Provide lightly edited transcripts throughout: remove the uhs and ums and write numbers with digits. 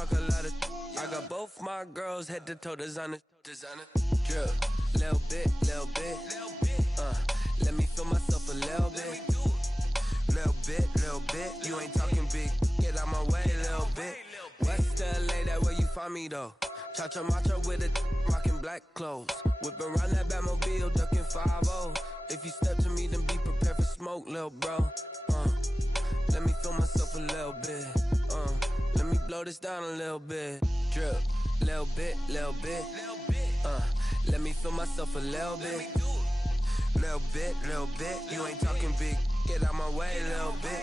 talk a lot of. I got both my girls head to toe designer. Drip, little bit. Let me feel myself a little bit. Little bit. You ain't talking big. Get out my way, little bit. West LA, that where you find me though. Cha-cha matcha with a rockin' black clothes. Whip around that Batmobile, ducking 5-0. If you step to me, then be prepared for smoke, little bro. Let me feel myself a little bit. Let me blow this down a little bit. Drip, little bit. Let me feel myself a little bit. Little bit. You ain't talking big. Get out my way, little bit.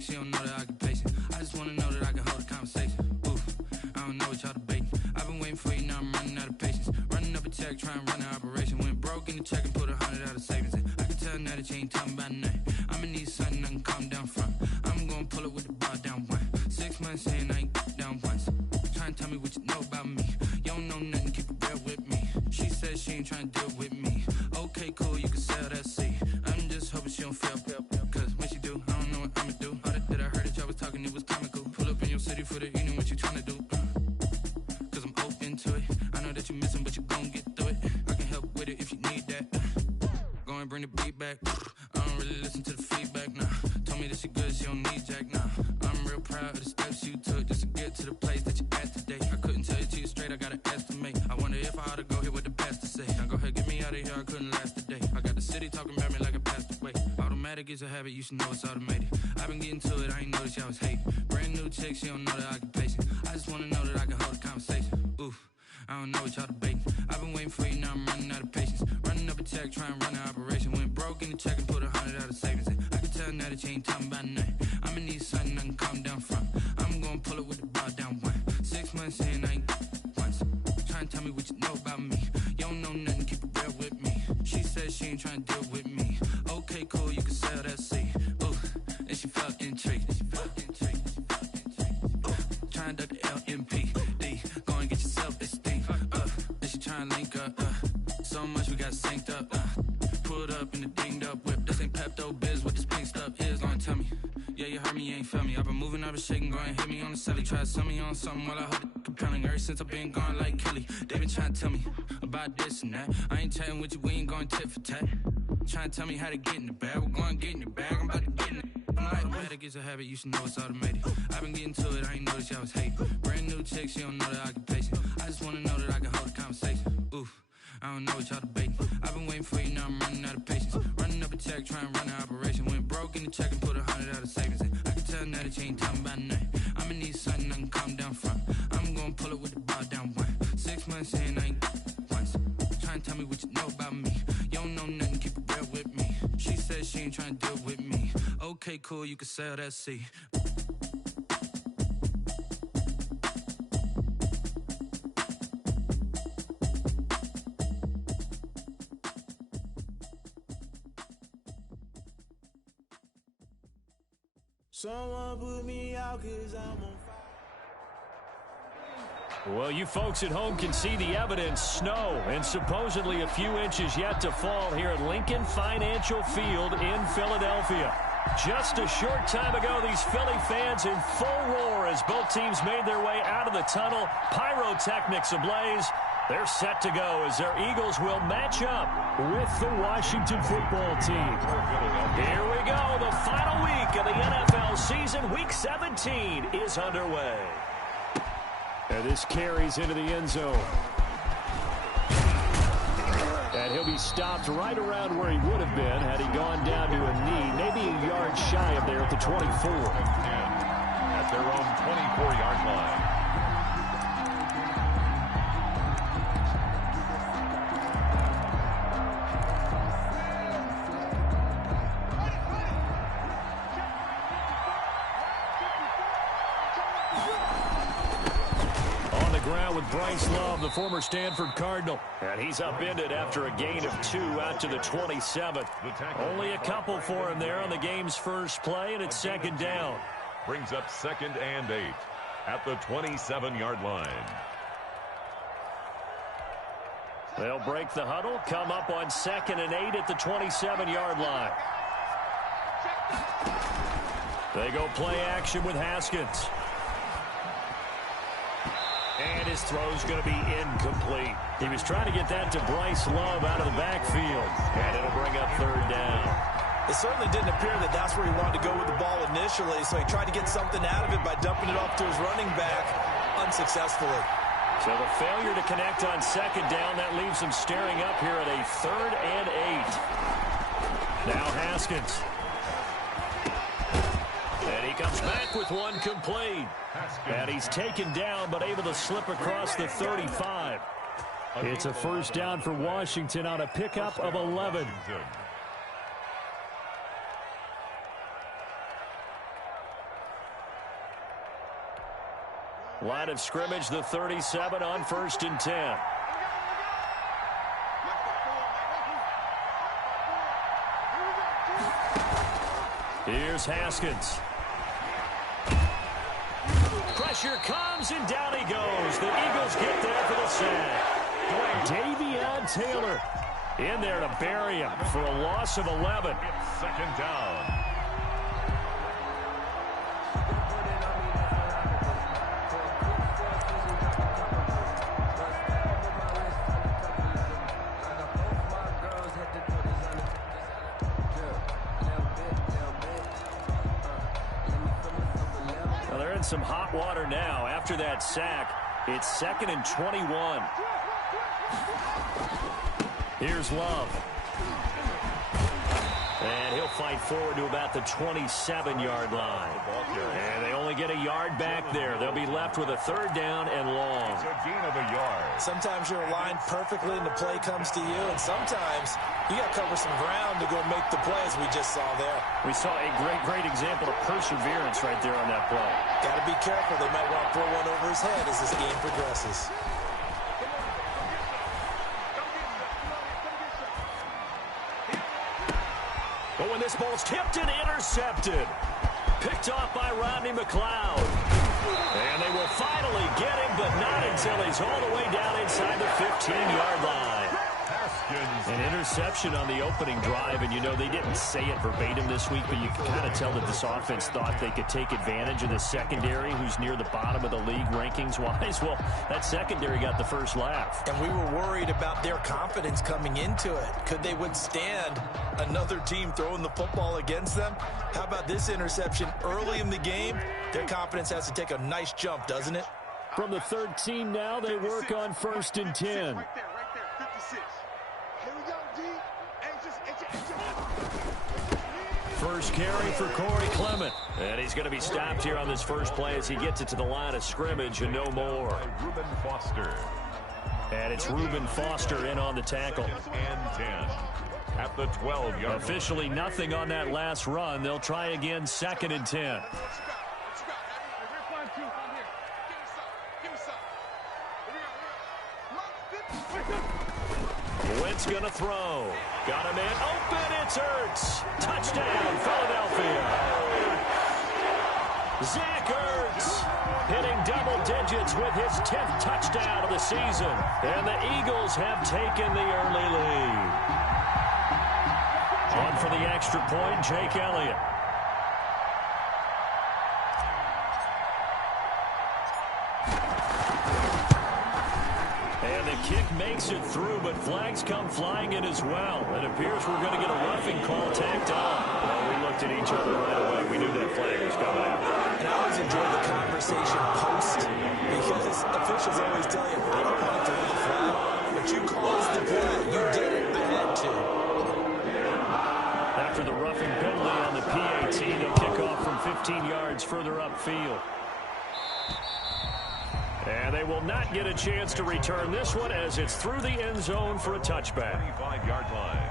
She don't know that occupation. I just wanna know that I can hold a conversation. Oof, I don't know what y'all debating. I've been waiting for you, now I'm running out of patience. Running up a check, trying to run an operation. Went broke in the check and put 100 out of savings in. I can tell now that you ain't talking about nothing. I'ma need something I can calm down from. I'm gonna pull it with the bar down one. 6 months in, I ain't down once. Trying to tell me what you know about me. You don't know nothing, keep it real with me. She said she ain't trying to deal with me. Okay, cool, you can sell that seat. I'm just hoping she don't fail. Cause when she do, I don't know what I'ma do. That I heard that y'all was talking, it was comical. Pull up in your city for the evening, what you tryna do? Cause I'm open to it. I know that you missing, but you gon' get through it. I can help with it if you need that. Go and bring the beat back. I don't really listen to the feedback, nah. Told me that she good, she don't need jack, nah. I'm real proud of the steps you took just to get to the place that you at today. I couldn't tell you to you straight, I gotta estimate. I wonder if I ought to go here with the pastor say. Now go ahead, get me out of here, I couldn't last a day. I got the city talking about me like I passed away. Automatic is a habit, you should know it's automated. I've been getting to it, I ain't noticed y'all was hating. Brand new chick, she don't know the occupation. I just wanna know that I can hold a conversation. Oof, I don't know what y'all debating. I've been waiting for you, now I'm running out of patience. Running up a check, trying to run an operation. Went broke in the check and put 100 out of savings in. I can tell now that you ain't talking about nothing. I'ma need something I can calm down from. I'm gonna pull it with the bar down one. 6 months in, I ain't once. Trying to tell me what you know about me. You don't know nothing, keep it real with me. She said she ain't trying to deal with me. Okay, cool, you can sell that seat. Ooh, and she felt intrigued. Trying to duck the LMPD. Go and get your self-esteem. And she trying to link up. So much we got synced up. Pulled up in the dinged up whip. This ain't Pepto-Biz, what this pink stuff is. Gonna tell me. Yeah, you heard me, you ain't felt me. I've been moving, I've been shaking, go and hit me on the celly. Try to sell me on something while I hold it compelling. Ever since I've been gone like Kelly. They been trying to tell me about this and that. I ain't chatting with you, we ain't going tit for tat. Trying to tell me how to get in the bag. We're going to get in your bag, I'm about to get in it. Automatic is a habit, you should know it's automated. I've been getting to it, I ain't noticed y'all was hating. Brand new chick, she don't know the occupation. I just wanna know that I can hold a conversation. Oof, I don't know what y'all debating. I've been waiting for you, now I'm running out of patience. Running up a check, trying to run an operation. Went broke in the check and put 100 out of savings in. I can tell now that you ain't talking about nothing. I'ma need something I can calm down from. I'm gonna pull it with the bar down one. 6 months in, I ain't once. Trying to tell me what you know about me. You don't know nothing, keep it real with me. She said she ain't trying to deal with me. Okay, cool, you can sell that seat. Someone put me out 'cause I'm on fire. Well, you folks at home can see the evidence. Snow and supposedly a few inches yet to fall here at Lincoln Financial Field in Philadelphia. Just a short time ago, these Philly fans in full roar as both teams made their way out of the tunnel. Pyrotechnics ablaze. They're set to go as their Eagles will match up with the Washington football team. Here we go. The final week of the NFL season. Week 17 is underway. And this carries into the end zone. And he'll be stopped right around where he would have been had he gone down to a knee, maybe a yard shy of there at the 24. At their own 24-yard line. ground with Bryce Love, the former Stanford Cardinal. And he's upended after a gain of 2 out to the 27th. Only a couple for him there on the game's first play, and it's second down. Brings up 2nd and 8 at the 27-yard line. They'll break the huddle, come up on 2nd and 8 at the 27-yard line. They go play action with Haskins. And his throw's going to be incomplete. He was trying to get that to Bryce Love out of the backfield. And it'll bring up 3rd down. It certainly didn't appear that that's where he wanted to go with the ball initially, so he tried to get something out of it by dumping it off to his running back unsuccessfully. So the failure to connect on 2nd down, that leaves him staring up here at a 3rd and 8. Now Haskins. And he comes back with one complete. And he's taken down, but able to slip across the 35. It's a 1st down for Washington on a pickup of 11. Line of scrimmage, the 37 on 1st and 10. Here's Haskins. Pressure comes, and down he goes. The Eagles get there for the sack. Davion Taylor in there to bury him for a loss of 11. 2nd down. Some hot water now after that sack. It's 2nd and 21. Here's Love. And he'll fight forward to about the 27-yard line. And they only get a yard back there. They'll be left with a 3rd down and long. It's a gain of a yard. Sometimes you're aligned perfectly and the play comes to you, and sometimes you got to cover some ground to go make the play, as we just saw there. We saw a great example of perseverance right there on that play. Got to be careful. They might want to throw one over his head as this game progresses. But when this ball's tipped and intercepted, picked off by Rodney McLeod. And they will finally get him, but not until he's all the way down inside the 15-yard line. An interception on the opening drive, and you know they didn't say it verbatim this week, but you can kind of tell that this offense thought they could take advantage of the secondary, who's near the bottom of the league rankings-wise. Well, that secondary got the first laugh. And we were worried about their confidence coming into it. Could they withstand another team throwing the football against them? How about this interception early in the game? Their confidence has to take a nice jump, doesn't it? From the 13 now, they work on 1st and 10. Right there, 56. Here we go, D. First carry for Corey Clement. And he's going to be stopped here on this first play as he gets it to the line of scrimmage and no more. Reuben Foster. And it's Reuben Foster in on the tackle. And 10 at the 12-yard line. Officially nothing on that last run. They'll try again, 2nd and 10. Wentz gonna throw. Got a man open. It's Ertz. Touchdown, Philadelphia. Zach Ertz hitting double digits with his 10th touchdown of the season. And the Eagles have taken the early lead. On for the extra point, Jake Elliott. And the kick makes it through, but flags come flying in as well. It appears we're going to get a roughing call tacked on. Well, we looked at each other right away. We knew that flag was coming out. And I always enjoy the conversation post, because officials always tell you, I don't want to throw the flag, but you caused the play. You did it. I had to. After the roughing penalty on the PAT, they'll kick off from 15 yards further upfield. And they will not get a chance to return this one as it's through the end zone for a touchback. 25-yard line.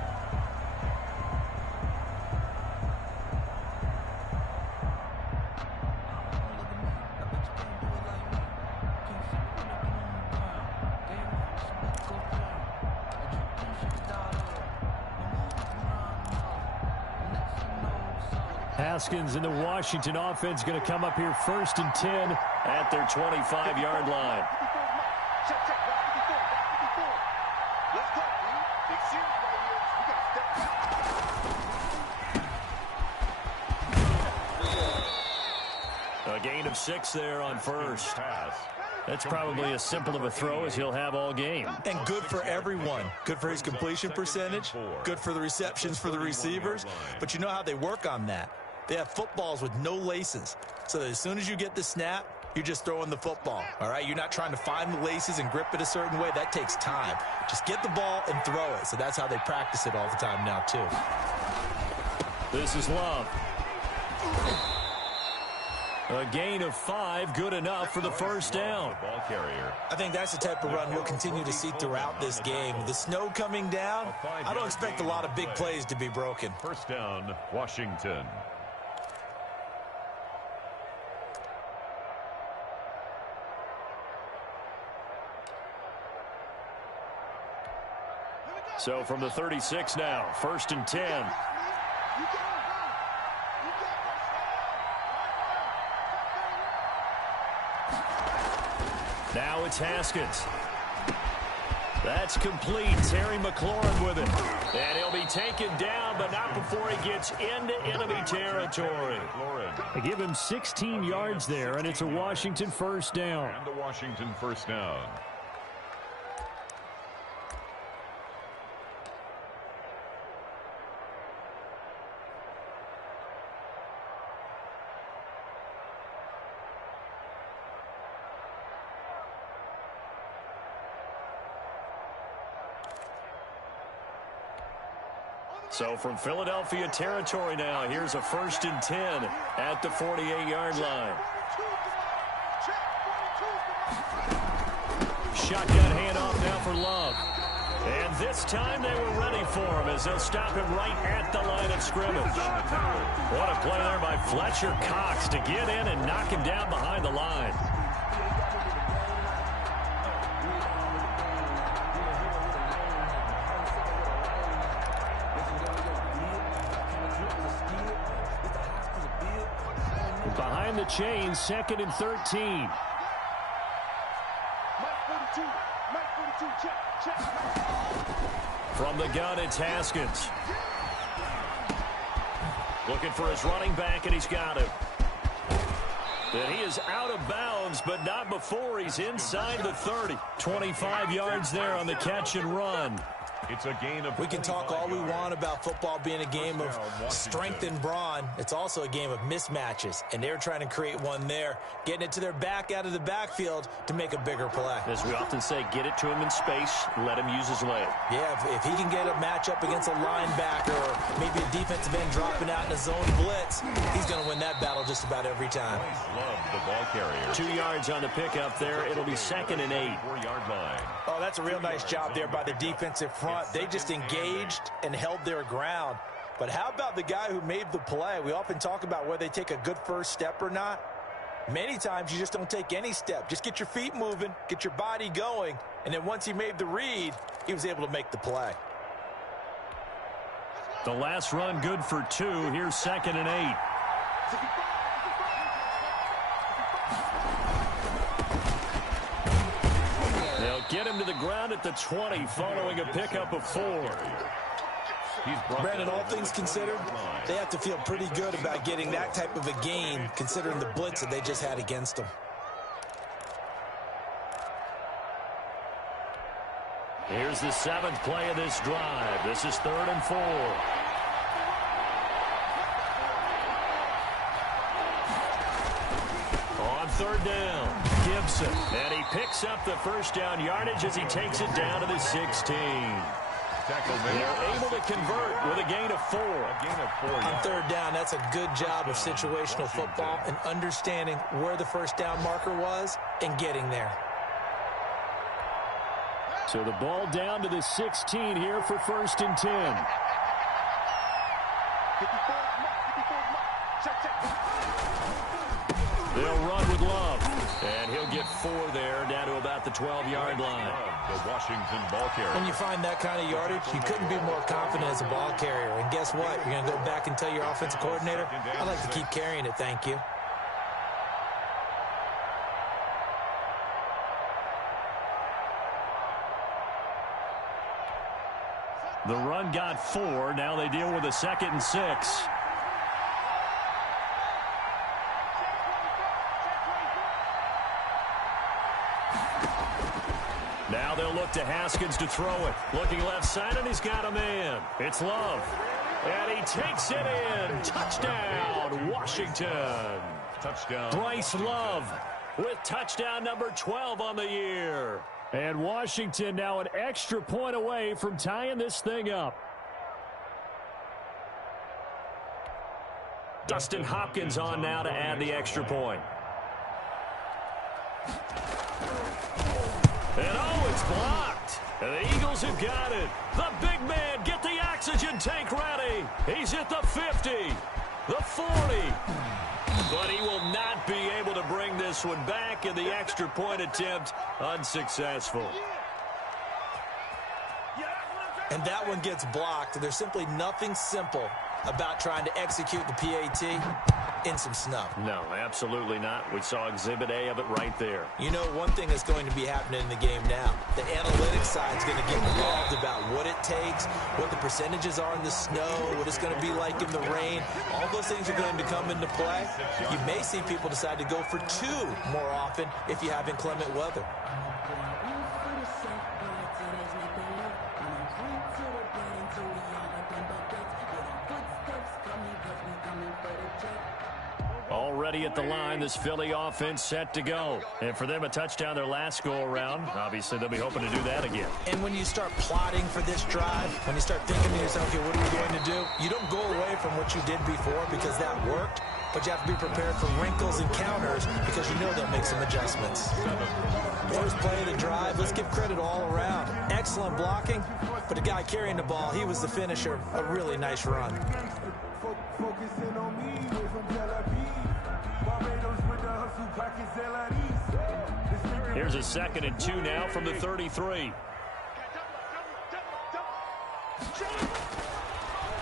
Haskins and the Washington offense going to come up here 1st and 10 at their 25-yard line. Let's go, man. Big series right here. We got to step up. A gain of 6 there on first. That's probably as simple of a throw as he'll have all game. And good for everyone. Good for his completion percentage. Good for the receptions for the receivers. But you know how they work on that. They have footballs with no laces. So that as soon as you get the snap, you're just throwing the football. All right? You're not trying to find the laces and grip it a certain way. That takes time. Just get the ball and throw it. So that's how they practice it all the time now, too. This is Love. A gain of 5, good enough for the first down. I think that's the type of run we'll continue to see throughout this game. With the snow coming down, I don't expect a lot of big plays to be broken. First down, Washington. So from the 36 now, 1st and 10. Now it's Haskins. That's complete. Terry McLaurin with it. And he'll be taken down, but not before he gets into enemy territory. They give him 16 yards there, and it's a Washington first down. And the Washington first down. So from Philadelphia territory now, here's a 1st and 10 at the 48-yard line. Shotgun handoff now for Love. And this time they were ready for him as they'll stop him right at the line of scrimmage. What a play there by Fletcher Cox to get in and knock him down behind the line. Behind the chains, 2nd and 13. From the gun, it's Haskins. Looking for his running back, and he's got him. And he is out of bounds, but not before he's inside the 30. 25 yards there on the catch and run. It's a gain of. We can talk all we want about football being a game of strength and brawn. It's also a game of mismatches, and they're trying to create one there, getting it to their back out of the backfield to make a bigger play. As we often say, get it to him in space, let him use his leg. Yeah, if he can get a matchup against a linebacker or maybe a defensive end dropping out in a zone blitz, he's going to win that battle just about every time. Love the ball carrier. 2 yards on the pickup there. It'll be 2nd and 8. 4-yard line. Oh, that's a real nice job there by the defensive front. They just engaged and held their ground. But how about the guy who made the play? We often talk about whether they take a good first step or not. Many times you just don't take any step. Just get your feet moving, get your body going, and then once he made the read, he was able to make the play. The last run good for 2. Here's 2nd and 8. Get him to the ground at the 20 following a pickup of 4. Brandon, all things considered, they have to feel pretty good about getting that type of a gain considering the blitz that they just had against them. Here's the 7th play of this drive. This is 3rd and 4. On 3rd down, Gibson. And he picks up the first down yardage as he takes it down to the 16. They're able to convert with a gain of 4. On 3rd down, that's a good job of situational football and understanding where the first down marker was and getting there. So the ball down to the 16 here for 1st and 10. They'll run with Love, and he'll get 4 there, down to about about the 12-yard line. The Washington ball carrier. When you find that kind of yardage, you couldn't be more confident as a ball carrier. And guess what? You're going to go back and tell your offensive coordinator, I'd like to keep carrying it, thank you. The run got 4. Now they deal with a 2nd and 6. Now they'll look to Haskins to throw it. Looking left side, and he's got a man. It's Love. And he takes it in. Touchdown, Washington. Touchdown. Bryce Love with touchdown number 12 on the year. And Washington now an extra point away from tying this thing up. Dustin Hopkins on now to add the extra point. And oh, it's blocked. And the Eagles have got it. The big man, get the oxygen tank ready. He's at the 50, the 40. But he will not be able to bring this one back, and the extra point attempt unsuccessful. And that one gets blocked. There's simply nothing simple about trying to execute the PAT in some snub. No, absolutely not. We saw Exhibit A of it right there. You know, one thing that's going to be happening in the game now, the analytics side is going to get involved about what it takes, what the percentages are in the snow, what it's going to be like in the rain. All those things are going to come into play. You may see people decide to go for 2 more often if you have inclement weather. Already at the line, this Philly offense set to go. And for them, a touchdown their last go-around. Obviously, they'll be hoping to do that again. And when you start plotting for this drive, when you start thinking to yourself, okay, what are we going to do? You don't go away from what you did before because that worked, but you have to be prepared for wrinkles and counters because you know they'll make some adjustments. First play of the drive, let's give credit all around. Excellent blocking, but the guy carrying the ball, he was the finisher. A really nice run. Focusing on me, way from Tel Aviv. Barbados with the hustle, pockets Here's a 2nd and 2 now from the 33.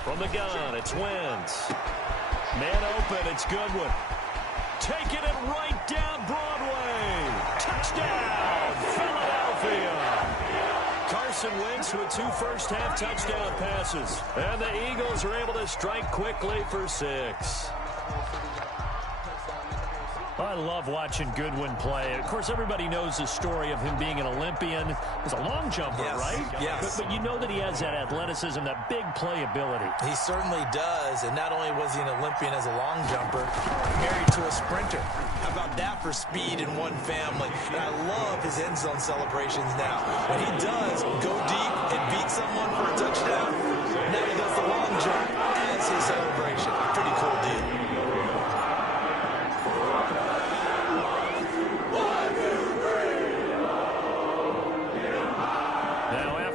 From the gun, it's Wentz. Man open, it's Goodwin. Taking it right down Broadway. Touchdown, Philadelphia. Carson Wentz with 2 first-half touchdown passes. And the Eagles are able to strike quickly for 6. I love watching Goodwin play. Of course, everybody knows the story of him being an Olympian. He's a long jumper, yes, right? Yes. But you know that he has that athleticism, that big playability. He certainly does. And not only was he an Olympian as a long jumper, married to a sprinter. How about that for speed in one family? And I love his end zone celebrations now. When he does go deep and beat someone for a touchdown, now he does the long jump as his celebration. Pretty cool deal.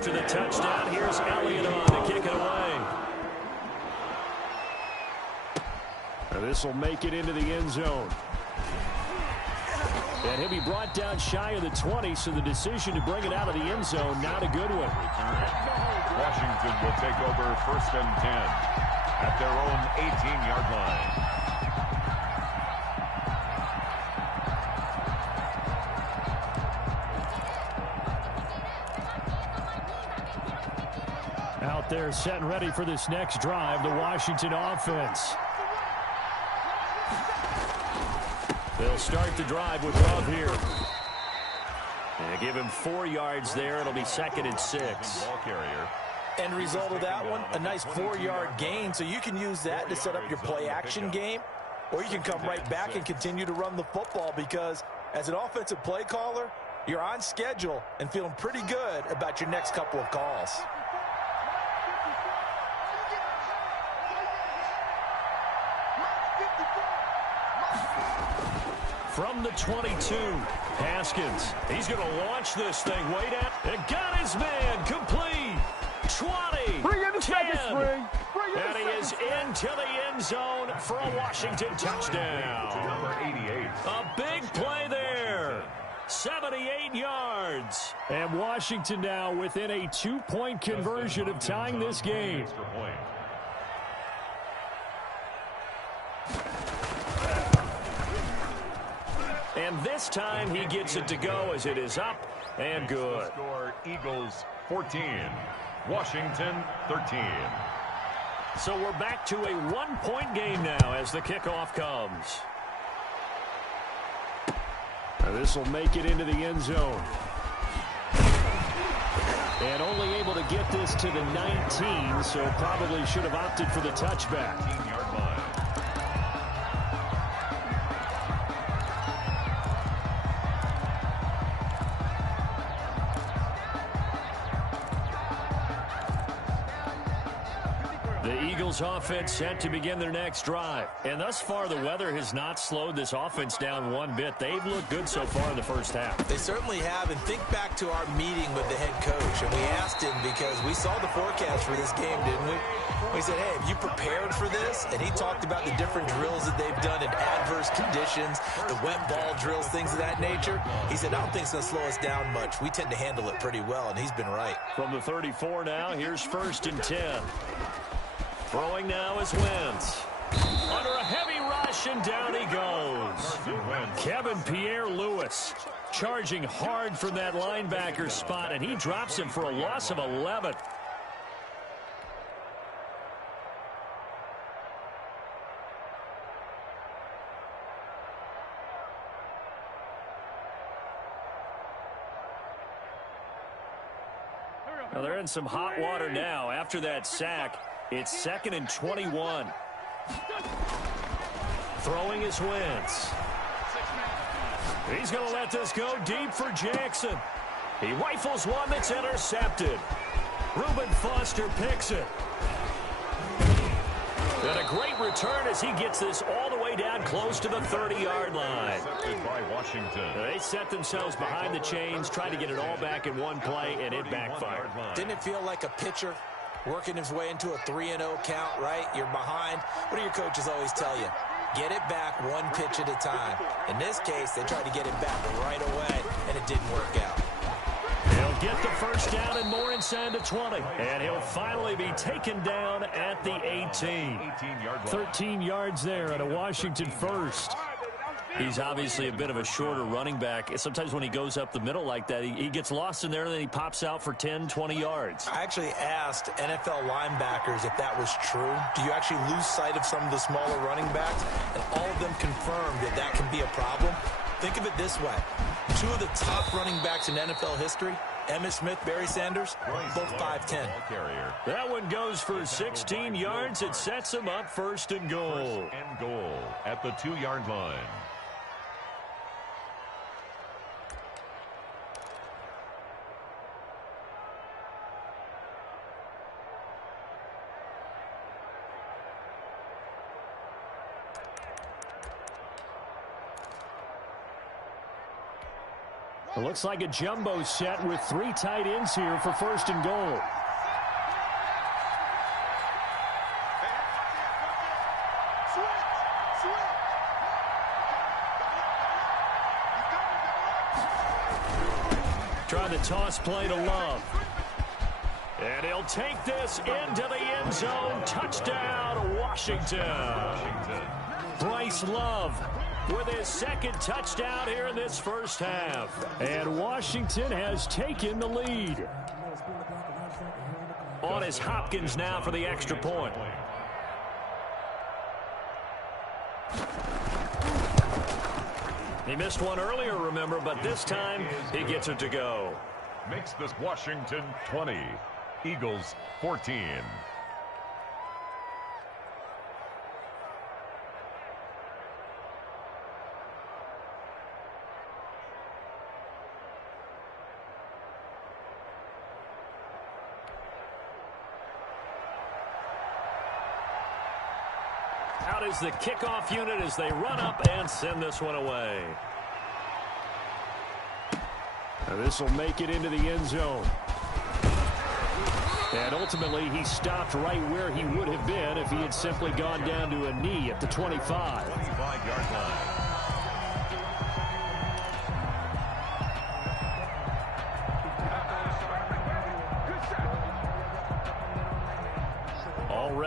After the touchdown, here's Elliott on to kick it away. And this will make it into the end zone. And he'll be brought down shy of the 20, so the decision to bring it out of the end zone, not a good one. Washington will take over 1st and 10 at their own 18-yard line. Out there set and ready for this next drive, the Washington offense. They'll start the drive with Love here. And give him 4 yards there. It'll be 2nd and 6. Ball carrier. End result of that one, a nice 4-yard gain. So you can use that to set up your play-action game, or you can come right back and continue to run the football because as an offensive play caller, you're on schedule and feeling pretty good about your next couple of calls. From the 22, Haskins. He's going to launch this thing. Wait at and got his man complete. 20, 10, and he is into the end zone for a Washington touchdown. Number 88. A big play there. 78 yards. And Washington now within a 2-point conversion of tying this game. And this time he gets it to go as it is up and good. Score Eagles 14, Washington 13. So we're back to a 1-point game now as the kickoff comes. And this will make it into the end zone. And only able to get this to the 19, so probably should have opted for the touchback. 19-yard line. The Eagles offense set to begin their next drive. And thus far, the weather has not slowed this offense down one bit. They've looked good so far in the first half. They certainly have. And think back to our meeting with the head coach. And we asked him because we saw the forecast for this game, didn't we? We said, hey, have you prepared for this? And he talked about the different drills that they've done in adverse conditions, the wet ball drills, things of that nature. He said, I don't think it's going to slow us down much. We tend to handle it pretty well, and he's been right. From the 34 now, here's 1st and 10. Throwing now is Wentz. Under a heavy rush, and down he goes. Kevin Pierre-Louis charging hard from that linebacker spot, and he drops him for a loss of 11. Now they're in some hot water now. After that sack, it's 2nd and 21. Throwing is Wentz. He's going to let this go deep for Jackson. He rifles one that's intercepted. Reuben Foster picks it. And a great return as he gets this all the way down close to the 30-yard line. By Washington. They set themselves behind the chains, trying to get it all back in one play, and it backfired. Didn't it feel like a pitcher working his way into a 3-0 count, right? You're behind. What do your coaches always tell you? Get it back one pitch at a time. In this case, they tried to get it back right away, and it didn't work out. He'll get the first down and more inside the 20. And he'll finally be taken down at the 18. 13 yards there at a Washington first. He's obviously a bit of a shorter running back. Sometimes when he goes up the middle like that, he gets lost in there, and then he pops out for 10, 20 yards. I actually asked NFL linebackers if that was true. Do you actually lose sight of some of the smaller running backs? And all of them confirmed that that can be a problem. Think of it this way. 2 of the top running backs in NFL history, Emmitt Smith, Barry Sanders, both 5'10". That one goes for 16 yards. It sets him up 1st and goal. 1st and goal at the 2-yard line. It looks like a jumbo set with 3 tight ends here for 1st and goal. Trying to toss play to Love. And he'll take this into the end zone. Touchdown, Washington. Bryce Love with his 2nd touchdown here in this first half. And Washington has taken the lead. On is Hopkins now for the extra point. He missed one earlier, remember, but this time he gets it to go. Makes this Washington 20, Eagles 14. Out is the kickoff unit as they run up and send this one away. And this will make it into the end zone. And ultimately, he stopped right where he would have been if he had simply gone down to a knee at the 25. 25-yard line.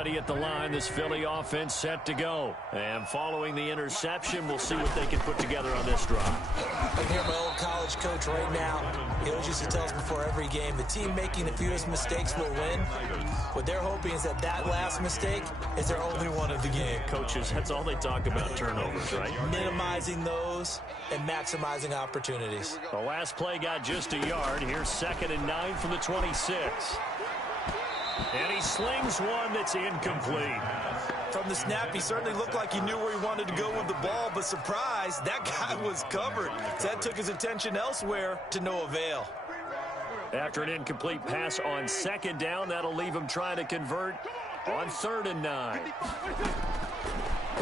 ready at the line. This Philly offense set to go. And following the interception, we'll see what they can put together on this drive. I can hear my old college coach right now. He always used to tell us before every game, the team making the fewest mistakes will win. What they're hoping is that last mistake is their only one of the game. Coaches, that's all they talk about, turnovers, right? Minimizing those and maximizing opportunities. The last play got just a yard. Here's 2nd and 9 from the 26. And he slings one that's incomplete. From the snap, he certainly looked like he knew where he wanted to go with the ball, but surprise, that guy was covered. So that took his attention elsewhere to no avail. After an incomplete pass on 2nd down, that'll leave him trying to convert on 3rd and 9.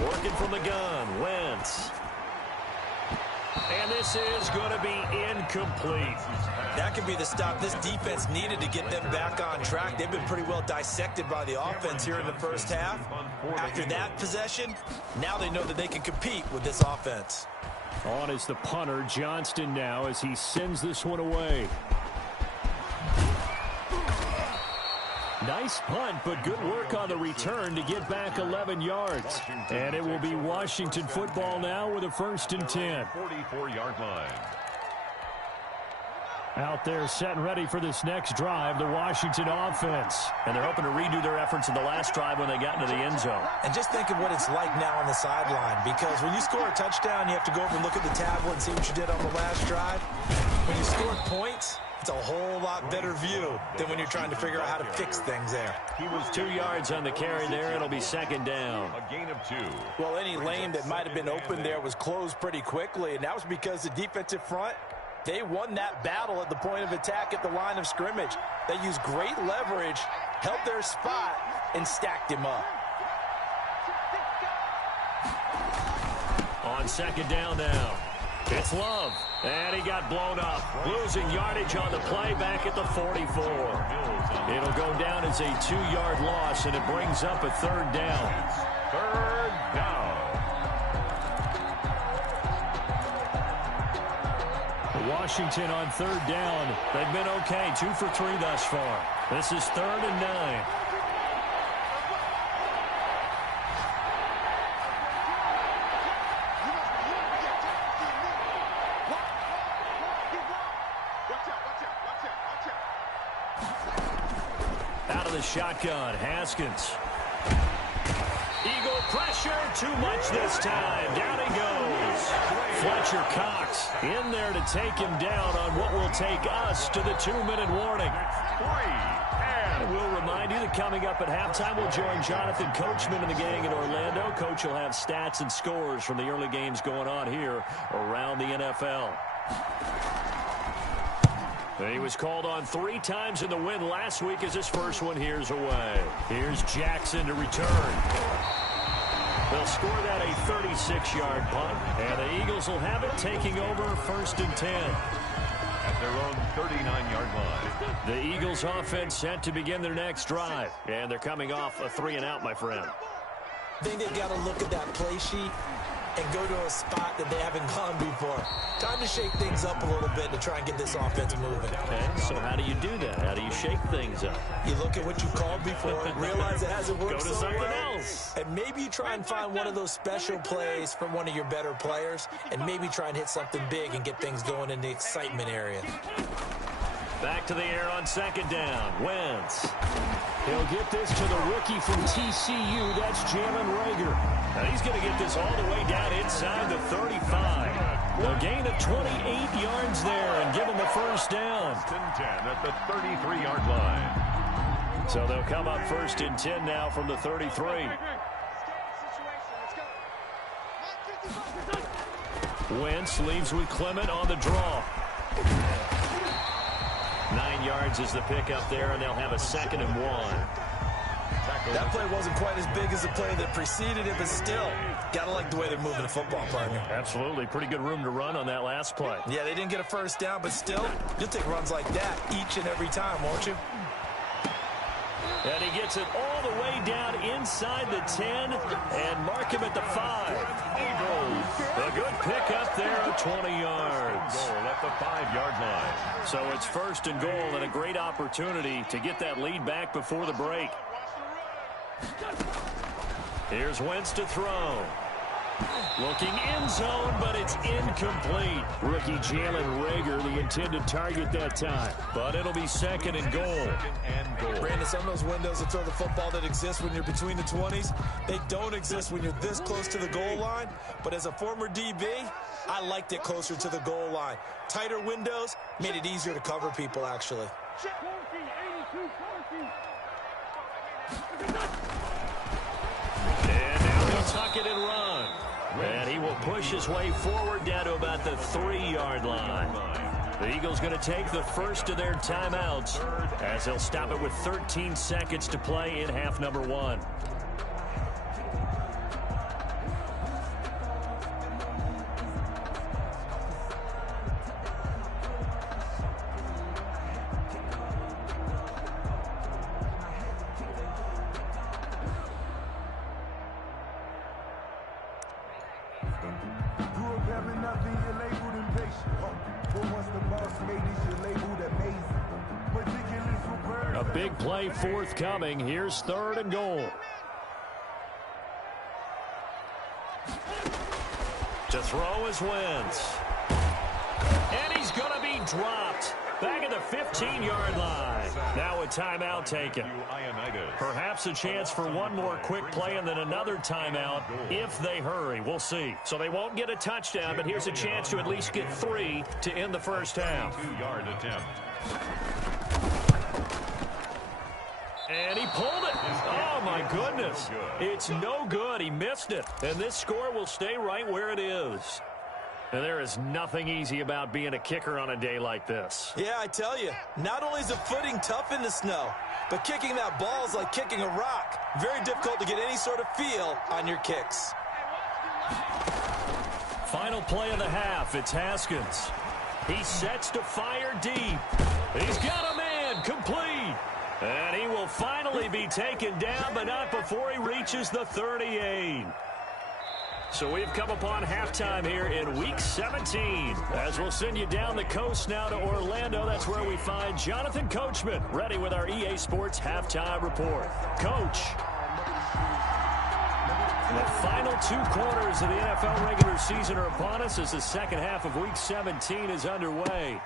Working from the gun, Wentz. And this is going to be incomplete. That could be the stop this defense needed to get them back on track. They've been pretty well dissected by the offense here in the first half. After that possession, now they know that they can compete with this offense. On is the punter, Johnston, now as he sends this one away. Nice punt, but good work on the return to get back 11 yards. And it will be Washington football now with a 1st and 10. 44-yard line. Out there set and ready for this next drive, the Washington offense. And they're hoping to redo their efforts in the last drive when they got into the end zone. And just think of what it's like now on the sideline, because when you score a touchdown, you have to go over and look at the tablet and see what you did on the last drive. When you score points, it's a whole lot better view than when you're trying to figure out how to fix things there. He was 2 yards on the carry there. It'll be 2nd down. A gain of 2. Well, any lane that might have been open there was closed pretty quickly, and that was because the defensive front, they won that battle at the point of attack at the line of scrimmage. They used great leverage, held their spot, and stacked him up. On 2nd down now. It's Love, and he got blown up. Losing yardage on the play back at the 44. It'll go down as a 2-yard loss, and it brings up a 3rd down. 3rd down. Washington on 3rd down. They've been okay, 2 for 3 thus far. This is 3rd and 9. Out of the shotgun, Haskins. Eagle pressure, too much this time. Down he goes. Fletcher Cox in there to take him down on what will take us to the 2-minute warning. And we'll remind you that coming up at halftime, we'll join Jonathan Coachman and the gang in Orlando. Coach will have stats and scores from the early games going on here around the NFL. He was called on 3 times in the win last week as his first one here's away. Here's Jackson to return. They'll score that a 36-yard punt, and the Eagles will have it taking over 1st and 10. At their own 39-yard line. The Eagles offense set to begin their next drive, and they're coming off a 3-and-out, my friend. I think they've got to look at that play sheet and go to a spot that they haven't gone before. Time to shake things up a little bit to try and get this offense moving. Okay, so how do you do that? How do you shake things up? You look at what you called before, realize it hasn't worked Go to so something well, else. and maybe you try and find one of those special plays from one of your better players, and maybe try and hit something big and get things going in the excitement area. Back to the air on 2nd down. Wentz. He'll get this to the rookie from TCU. That's Jalen Reagor. Now he's going to get this all the way down inside the 35. A gain of 28 yards there and give him a 1st down. 10 at the 33-yard line. So they'll come up 1st and 10 now from the 33. Wentz leaves with Clement on the draw. 9 yards is the pickup there, and they'll have a 2nd and 1. That play wasn't quite as big as the play that preceded it, but still, got to like the way they're moving the football, partner. Absolutely. Pretty good room to run on that last play. Yeah, they didn't get a 1st down, but still, you'll take runs like that each and every time, won't you? And he gets it all the way down inside the 10 and mark him at the 5. A good pickup there of 20 yards. Goal at the 5-yard line. So it's 1st and goal and a great opportunity to get that lead back before the break. Here's Wentz to throw. Looking end zone, but it's incomplete. Rookie Jalen Reagor, the intended target that time. But it'll be second and goal. Brandon, some of those windows to throw the football that exist when you're between the 20s, they don't exist when you're this close to the goal line. But as a former DB, I liked it closer to the goal line. Tighter windows made it easier to cover people, actually. And now he'll tuck it and run. And he will push his way forward down to about the 3-yard line. The Eagles going to take the first of their timeouts as they'll stop it with 13 seconds to play in half number 1. A big play forthcoming. Here's 3rd and goal. To throw is Wentz. And he's going to be dropped. Back at the 15-yard line. Now a timeout taken. Perhaps a chance for one more quick play and then another timeout if they hurry. We'll see. So they won't get a touchdown, but here's a chance to at least get 3 to end the first half. 2-yard attempt. And he pulled it. Oh, my goodness. It's no good. He missed it. And this score will stay right where it is. And there is nothing easy about being a kicker on a day like this. Yeah, I tell you, not only is the footing tough in the snow, but kicking that ball is like kicking a rock. Very difficult to get any sort of feel on your kicks. Final play of the half. It's Haskins. He sets to fire deep. He's got a man complete. And he will finally be taken down, but not before he reaches the 38. So we've come upon halftime here in Week 17. As we'll send you down the coast now to Orlando, that's where we find Jonathan Coachman, ready with our EA Sports Halftime Report. Coach. The final 2 quarters of the NFL regular season are upon us as the second half of Week 17 is underway.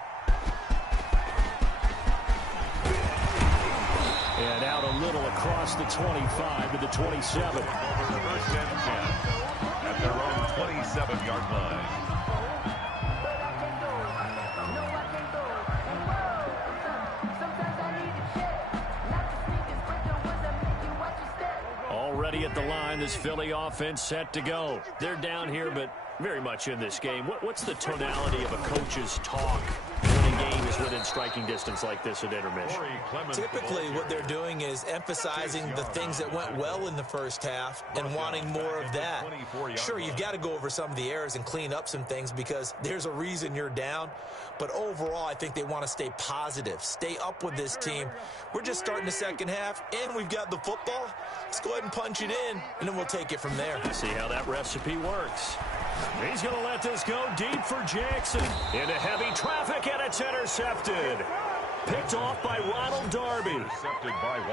And out a little across the 25 to the 27. First and 10 at their own 27-yard line. Already at the line, this Philly offense set to go. They're down here, but very much in this game. What's the tonality of a coach's talk when a game is within striking distance like this at intermission? Typically, what they're doing is emphasizing the things that went well in the first half and wanting more of that. Sure, you've got to go over some of the errors and clean up some things because there's a reason you're down. But overall, I think they want to stay positive, stay up with this team. We're just starting the second half, and we've got the football. Let's go ahead and punch it in, and then we'll take it from there. See how that recipe works. He's going to let this go deep for Jackson. Into heavy traffic, and it's intercepted. Picked off by Ronald Darby.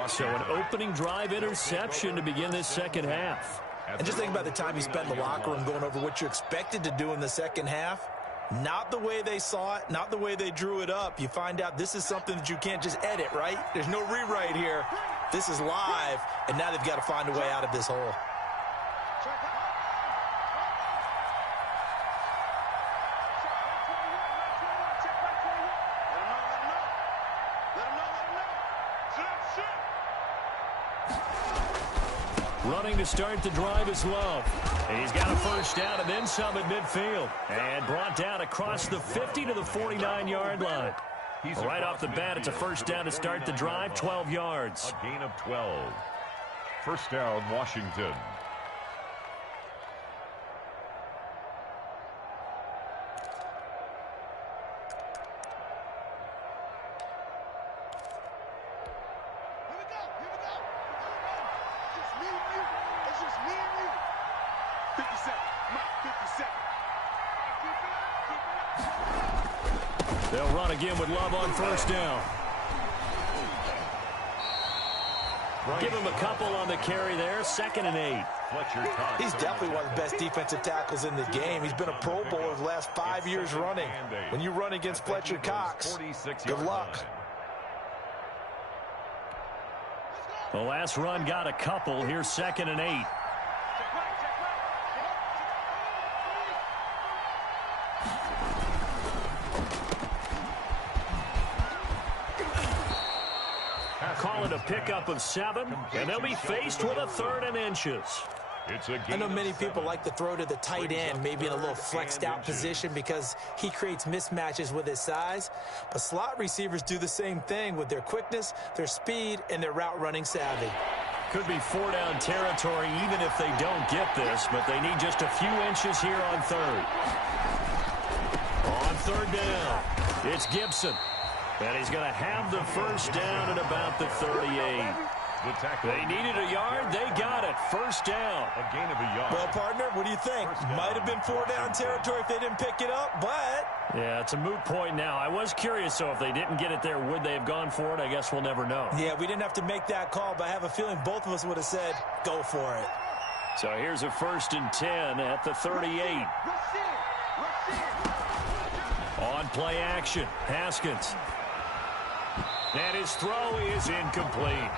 So an opening drive interception to begin this second half. And just think about the time you spent in the locker room going over what you expected to do in the second half. Not the way they saw it, not the way they drew it up. You find out this is something that you can't just edit, right? There's no rewrite here. This is live, and now they've got to find a way out of this hole. Running to start the drive is Love. He's got a first down and then some at midfield. And brought down across the 50 to the 49-yard line. Right off the bat, it's a first down to start the drive, 12 yards. A gain of 12. First down, Washington. They'll run again with Love on first down. Give him a couple on the carry there. 2nd and 8. He's definitely one of the best defensive tackles in the game. He's been a Pro Bowler the last 5 years running. When you run against Fletcher Cox, good luck. The last run got a couple. Here's 2nd and 8. Call it a pickup of 7, and they'll be faced with a 3rd and inches. I know many people like to throw to the tight end, maybe in a little flexed out position because he creates mismatches with his size. But slot receivers do the same thing with their quickness, their speed, and their route running savvy. Could be 4-down territory even if they don't get this, but they need just a few inches here on 3rd. On 3rd down, it's Gibson. And he's going to have the 1st down at about the 38. They needed a yard. They got it. 1st down. A gain of a yard. Well, partner, what do you think? Might have been 4-down territory if they didn't pick it up, but... Yeah, it's a moot point now. I was curious, so if they didn't get it there, would they have gone for it? I guess we'll never know. Yeah, we didn't have to make that call, but I have a feeling both of us would have said, go for it. So here's a 1st and 10 at the 38. On play action, Haskins. And his throw is incomplete.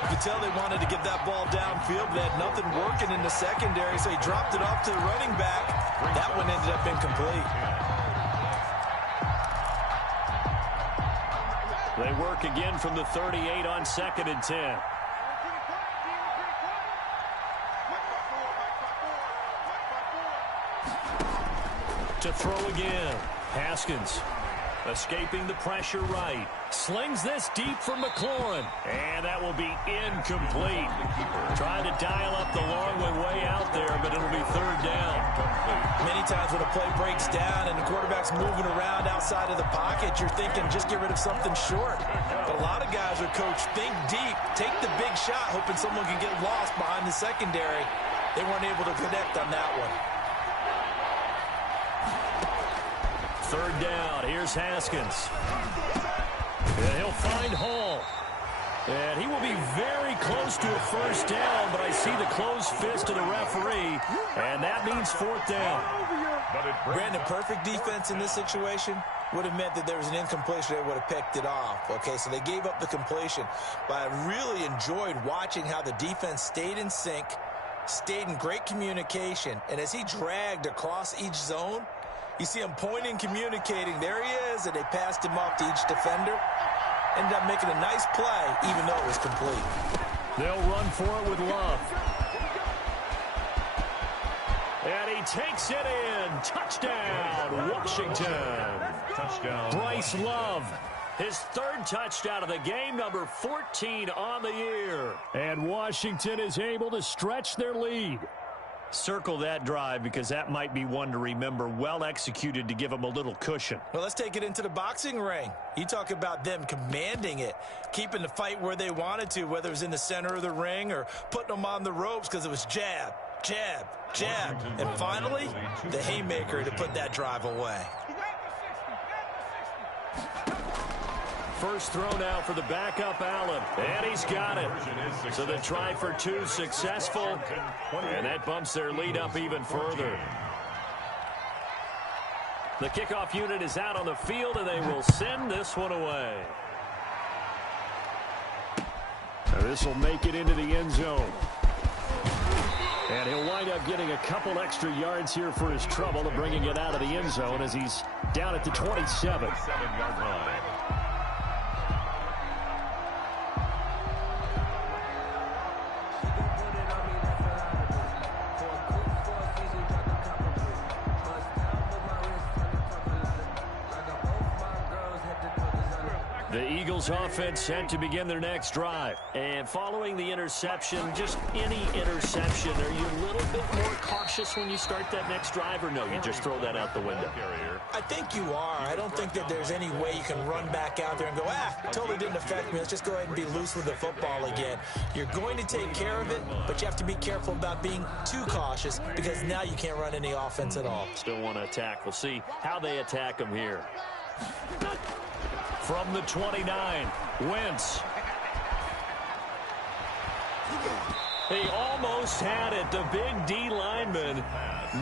You could tell they wanted to get that ball downfield, but they had nothing working in the secondary, so he dropped it off to the running back. That one ended up incomplete. They work again from the 38 on 2nd and 10. To throw again, Haskins. Escaping the pressure right. Slings this deep for McLaurin. And that will be incomplete. Trying to dial up the long way out there, but it'll be 3rd down. Many times when a play breaks down and the quarterback's moving around outside of the pocket, you're thinking just get rid of something short. But a lot of guys are coached, think deep, take the big shot, hoping someone can get lost behind the secondary. They weren't able to connect on that one. 3rd down. Here's Haskins. And he'll find Hall. And he will be very close to a 1st down, but I see the closed fist of the referee, and that means 4th down. Brandon, perfect defense in this situation would have meant that there was an incompletion. They would have picked it off. Okay, so they gave up the completion. But I really enjoyed watching how the defense stayed in sync, stayed in great communication, and as he dragged across each zone, you see him pointing, communicating. There he is, and they passed him off to each defender. Ended up making a nice play, even though it was complete. They'll run for it with Love. And he takes it in. Touchdown, Washington. Touchdown. Bryce Love. His 3rd touchdown of the game, number 14 on the year. And Washington is able to stretch their lead. Circle that drive because that might be one to remember. Well executed to give them a little cushion. Well, let's take it into the boxing ring. You talk about them commanding it, keeping the fight where they wanted to, whether it was in the center of the ring or putting them on the ropes because it was jab, jab, jab. And finally, the haymaker to put that drive away. First throw now for the backup Allen. And he's got it. So the try for 2 successful. And that bumps their lead up even further. The kickoff unit is out on the field, and they will send this one away. This will make it into the end zone. And he'll wind up getting a couple extra yards here for his trouble of bringing it out of the end zone as he's down at the 27. 7-yard line. The Eagles offense set to begin their next drive. And following the interception, just any interception, are you a little bit more cautious when you start that next drive, or no, you just throw that out the window? I think you are. I don't think that there's any way you can run back out there and go, totally didn't affect me. Let's just go ahead and be loose with the football again. You're going to take care of it, but you have to be careful about being too cautious because now you can't run any offense at all. Still want to attack. We'll see how they attack them here. From the 29, Wentz. He almost had it. The big D lineman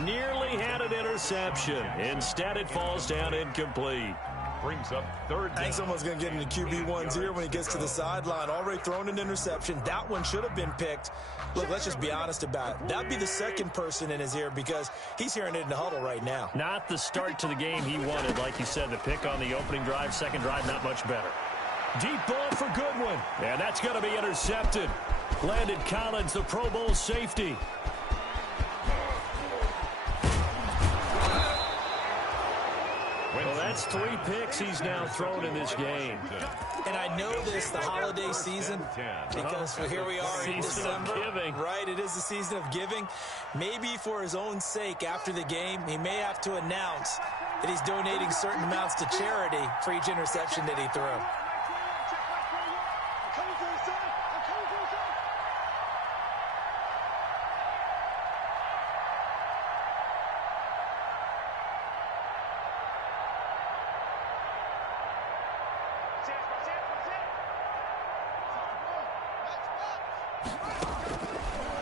nearly had an interception. Instead, it falls down incomplete. Brings up third down. Hank's almost going to get into QB1's here when he gets to the sideline. Already thrown an interception. That one should have been picked. Look, let's just be honest about it. That'd be the second person in his ear because he's hearing it in the huddle right now. Not the start to the game he wanted. Like you said, the pick on the opening drive, second drive, not much better. Deep ball for Goodwin. And that's going to be intercepted. Landon Collins, the Pro Bowl safety. Well, that's 3 picks he's now thrown in this game. And I know this, the holiday season, because here we are in December. Right, it is the season of giving. Maybe for his own sake, after the game, he may have to announce that he's donating certain amounts to charity for each interception that he threw.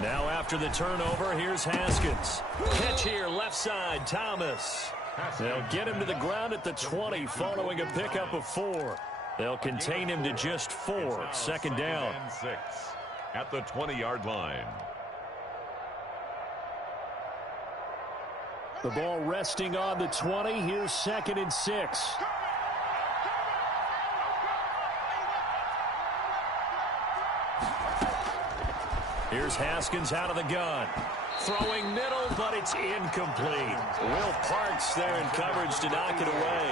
Now after the turnover, here's Haskins. Catch here, left side, Thomas. They'll get him to the ground at the 20 following a pickup of 4. They'll contain him to just 4. Second down. 6 at the 20-yard line. The ball resting on the 20. Here's 2nd and 6. Here's Haskins out of the gun. Throwing middle, but it's incomplete. Will Parks there in coverage to knock it away.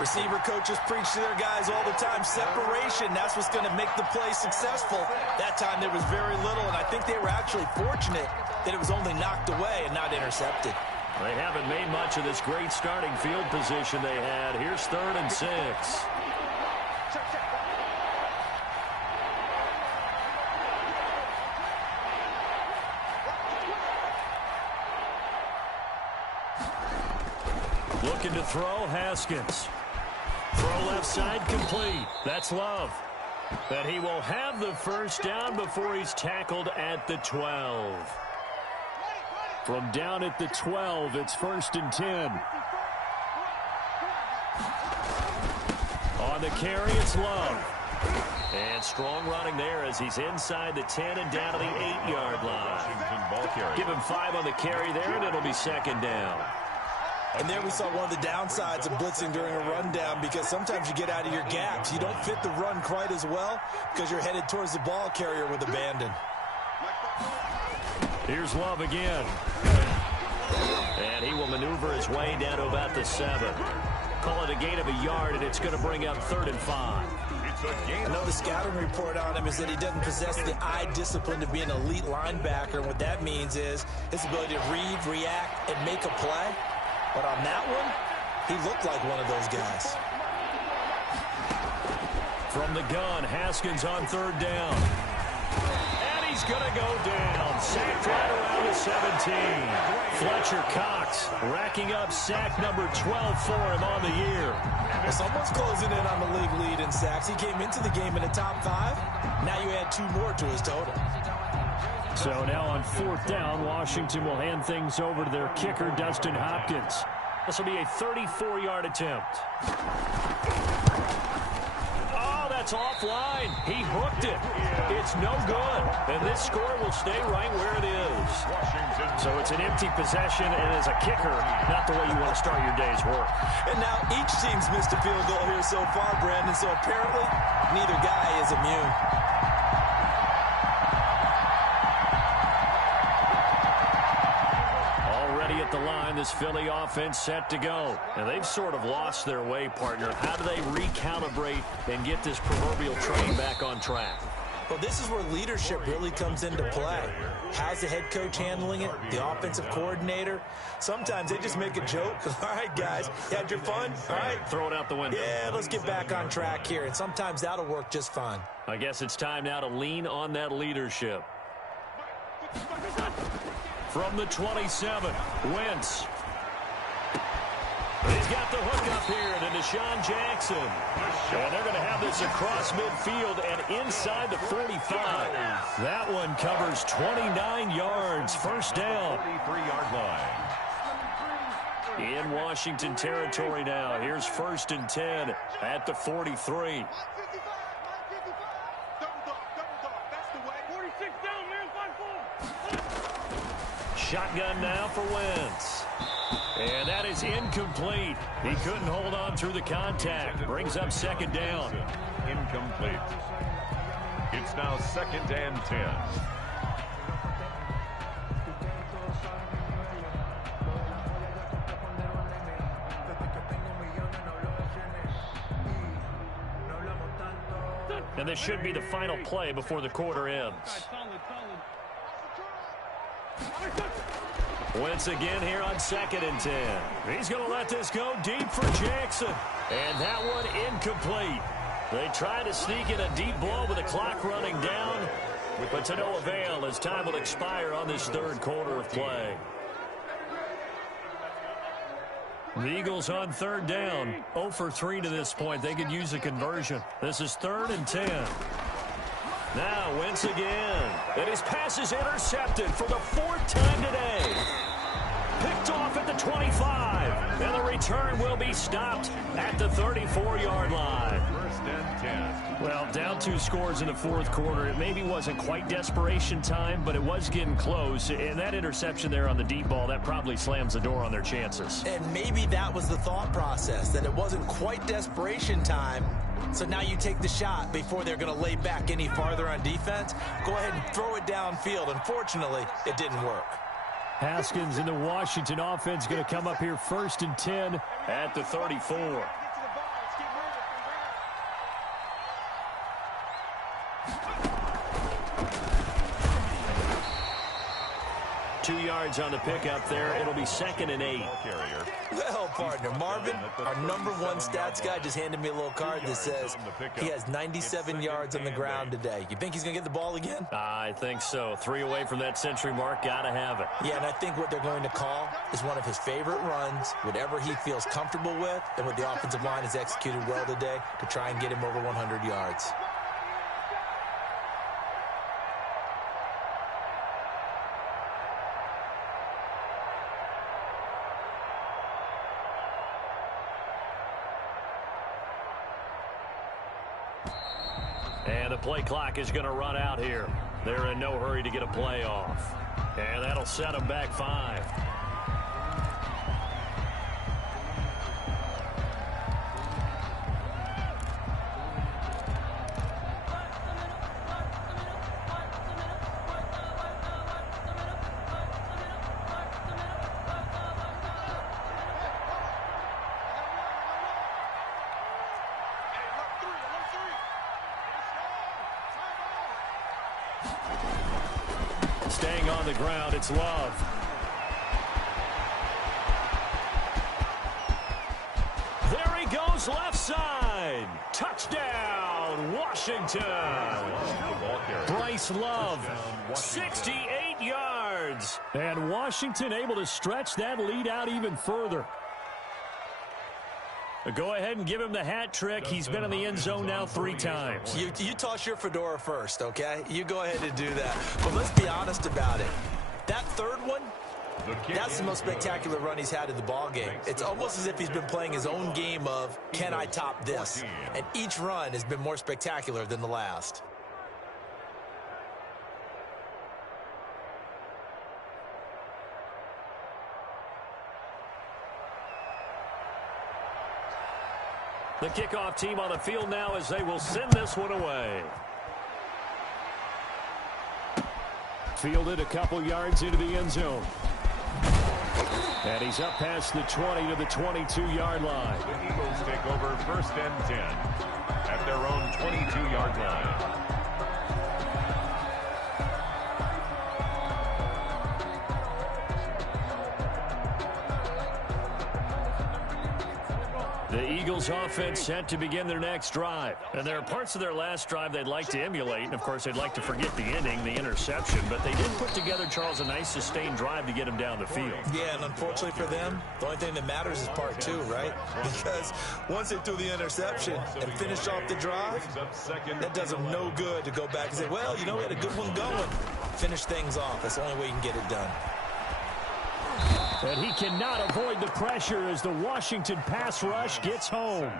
Receiver coaches preach to their guys all the time. Separation, that's what's going to make the play successful. That time there was very little, and I think they were actually fortunate that it was only knocked away and not intercepted. They haven't made much of this great starting field position they had. Here's 3rd and 6. Looking to throw, Haskins. Throw left side complete. That's Love. But he will have the first down before he's tackled at the 12. From down at the 12, it's 1st and 10. On the carry, it's Love. And strong running there as he's inside the 10 and down to the 8-yard line. Give him 5 on the carry there, and it'll be 2nd down. And there we saw one of the downsides of blitzing during a rundown because sometimes you get out of your gaps. You don't fit the run quite as well because you're headed towards the ball carrier with abandon. Here's Love again. And he will maneuver his way down to about the 7. Call it a gain of a yard, and it's going to bring up 3rd and 5. I know the scouting report on him is that he doesn't possess the eye discipline to be an elite linebacker. And what that means is his ability to read, react, and make a play. But on that one, he looked like one of those guys. From the gun, Haskins on 3rd down. And he's going to go down. Sacked right around the 17. Fletcher Cox racking up sack number 12 for him on the year. Well, someone's closing in on the league lead in sacks. He came into the game in the top 5. Now you add 2 more to his total. So now on 4th down, Washington will hand things over to their kicker, Dustin Hopkins. This will be a 34-yard attempt. Oh, that's offline. He hooked it. It's no good. And this score will stay right where it is. So it's an empty possession, and as a kicker, not the way you want to start your day's work. And now each team's missed a field goal here so far, Brandon, so apparently neither guy is immune. At the line, this Philly offense set to go. And they've sort of lost their way, partner. How do they recalibrate and get this proverbial train back on track? Well, this is where leadership really comes into play. How's the head coach handling it? The offensive coordinator? Sometimes they just make a joke. All right, guys, you had your fun? All right. Throw it out the window. Yeah, let's get back on track here. And sometimes that'll work just fine. I guess it's time now to lean on that leadership. From the 27, Wentz. He's got the hook up here to Deshaun Jackson. And they're going to have this across midfield and inside the 45. That one covers 29 yards. First down. 43-yard line. In Washington territory now. Here's 1st and 10 at the 43. Shotgun now for Wentz. And that is incomplete. He couldn't hold on through the contact. Brings up 2nd down. Incomplete. It's now 2nd and 10. And this should be the final play before the quarter ends. Wentz again here on 2nd and 10. He's going to let this go deep for Jackson. And that one incomplete. They try to sneak in a deep ball with the clock running down, but to no avail as time will expire on this 3rd quarter of play. The Eagles on 3rd down, 0 for 3 to this point. They could use a conversion. This is 3rd and 10. Now Wentz again. And his pass is intercepted for the 4th time today. Picked off at the 25. And the return will be stopped at the 34-yard line. 1st and 10. Well, down 2 scores in the 4th quarter. It maybe wasn't quite desperation time, but it was getting close. And that interception there on the deep ball, that probably slams the door on their chances. And maybe that was the thought process, that it wasn't quite desperation time. So now you take the shot before they're going to lay back any farther on defense. Go ahead and throw it downfield. Unfortunately, it didn't work. Haskins in the Washington offense going to come up here 1st and 10 at the 34. Two yards on the pickup there. It'll be 2nd and 8. Well, partner, Marvin, our #1 stats guy, just handed me a little card that says he has 97 yards on the ground today. You think he's going to get the ball again? I think so. 3 away from that century mark. Got to have it. Yeah, and I think what they're going to call is one of his favorite runs, whatever he feels comfortable with, and what the offensive line has executed well today to try and get him over 100 yards. And the play clock is going to run out here. They're in no hurry to get a play off. And that'll set them back 5. Staying on the ground, it's Love. There he goes, left side. Touchdown, Washington. Bryce Love, 68 yards. And Washington able to stretch that lead out even further. Go ahead and give him the hat trick. He's been in the end zone now 3 times. You toss your fedora first, okay? You go ahead and do that. But let's be honest about it. That 3rd one, that's the most spectacular run he's had in the ball game. It's almost as if he's been playing his own game of, can I top this? And each run has been more spectacular than the last. The kickoff team on the field now as they will send this one away. Fielded a couple yards into the end zone. And he's up past the 20 to the 22-yard line. The Eagles take over 1st and 10 at their own 22-yard line. The Eagles Eagles offense set to begin their next drive. And there are parts of their last drive they'd like to emulate. And, of course, they'd like to forget the ending, the interception. But they did put together, Charles, a nice sustained drive to get them down the field. Yeah, and unfortunately for them, the only thing that matters is part two, right? Because once they threw the interception and finished off the drive, that does them no good to go back and say, well, you know, we had a good one going. Finish things off. That's the only way you can get it done. And he cannot avoid the pressure as the Washington pass rush gets home.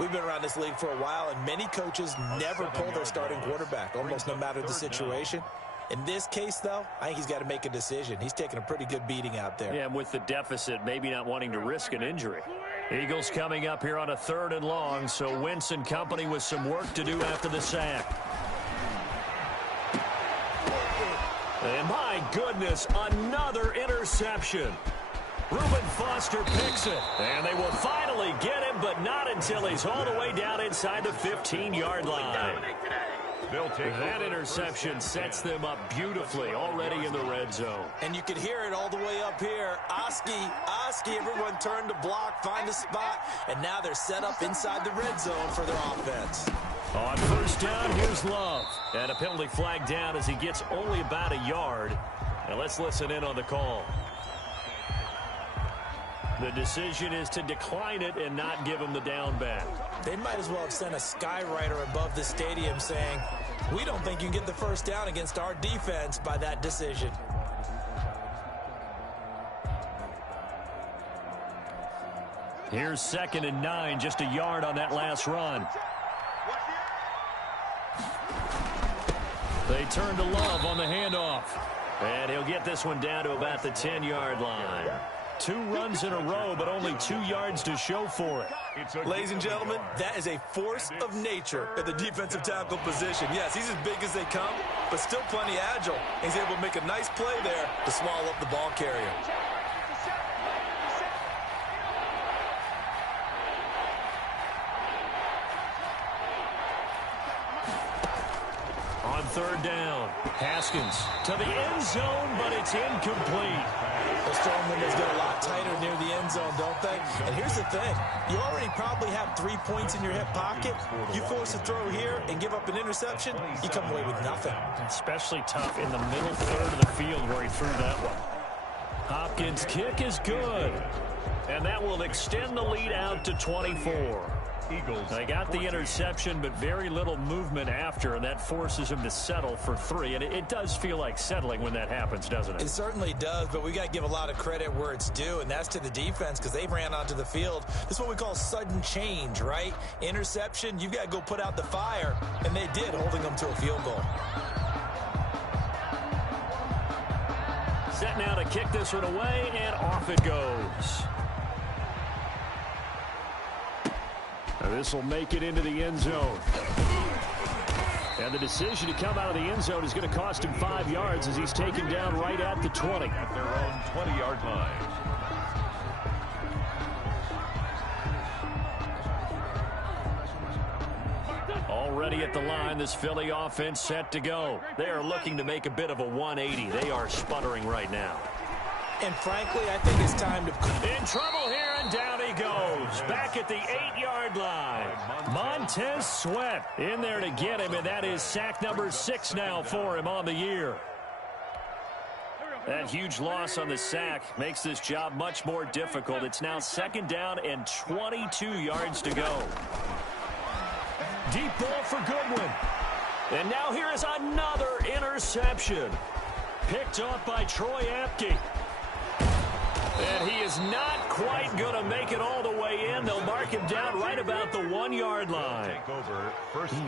We've been around this league for a while, and many coaches never pull their starting quarterback, almost no matter the situation. In this case, though, I think he's got to make a decision. He's taking a pretty good beating out there. Yeah, with the deficit, maybe not wanting to risk an injury. Eagles coming up here on a 3rd and long, so Wentz and company with some work to do after the sack. And my goodness, another interception. Reuben Foster picks it, and they will finally get him, but not until he's all the way down inside the 15-yard line. That interception sets them up beautifully already in the red zone. And you could hear it all the way up here. Oski, everyone turned to block, find a spot, and now they're set up inside the red zone for their offense. On 1st down, here's Love. And a penalty flag down as he gets only about a yard. Now let's listen in on the call. The decision is to decline it and not give him the down back. They might as well have sent a skywriter above the stadium saying, we don't think you can get the 1st down against our defense by that decision. Here's 2nd and 9, just a yard on that last run. They turn to Love on the handoff. And he'll get this one down to about the 10-yard line. 2 runs in a row, but only 2 yards to show for it. Ladies and gentlemen, that is a force of nature at the defensive tackle position. Yes, he's as big as they come, but still plenty agile. He's able to make a nice play there to swallow up the ball carrier. On 3rd down, Haskins to the end zone, but it's incomplete. Those throwing windows get a lot tighter near the end zone, don't they? And here's the thing. You already probably have 3 points in your hip pocket. You force a throw here and give up an interception, you come away with nothing. Especially tough in the middle third of the field where he threw that one. Hopkins' kick is good. And that will extend the lead out to 24. They got the interception, but very little movement after, and that forces him to settle for 3. And it does feel like settling when that happens, doesn't it? It certainly does, but we got to give a lot of credit where it's due, and that's to the defense because they ran onto the field. This is what we call sudden change, right? Interception, you've got to go put out the fire, and they did, holding them to a field goal. Set now to kick this one away, and off it goes. This will make it into the end zone. And the decision to come out of the end zone is going to cost him 5 yards as he's taken down right at the 20. At their own 20-yard line. Already at the line, this Philly offense set to go. They are looking to make a bit of a 180. They are sputtering right now. And frankly, I think it's time to... In trouble here, and down he goes. Back at the 8-yard line. Montez Sweat in there to get him, and that is sack number 6 now for him on the year. That huge loss on the sack makes this job much more difficult. It's now 2nd down and 22 yards to go. Deep ball for Goodwin. And now here is another interception. Picked off by Troy Apke. And he is not quite going to make it all the way in. They'll mark him down right about the 1-yard line.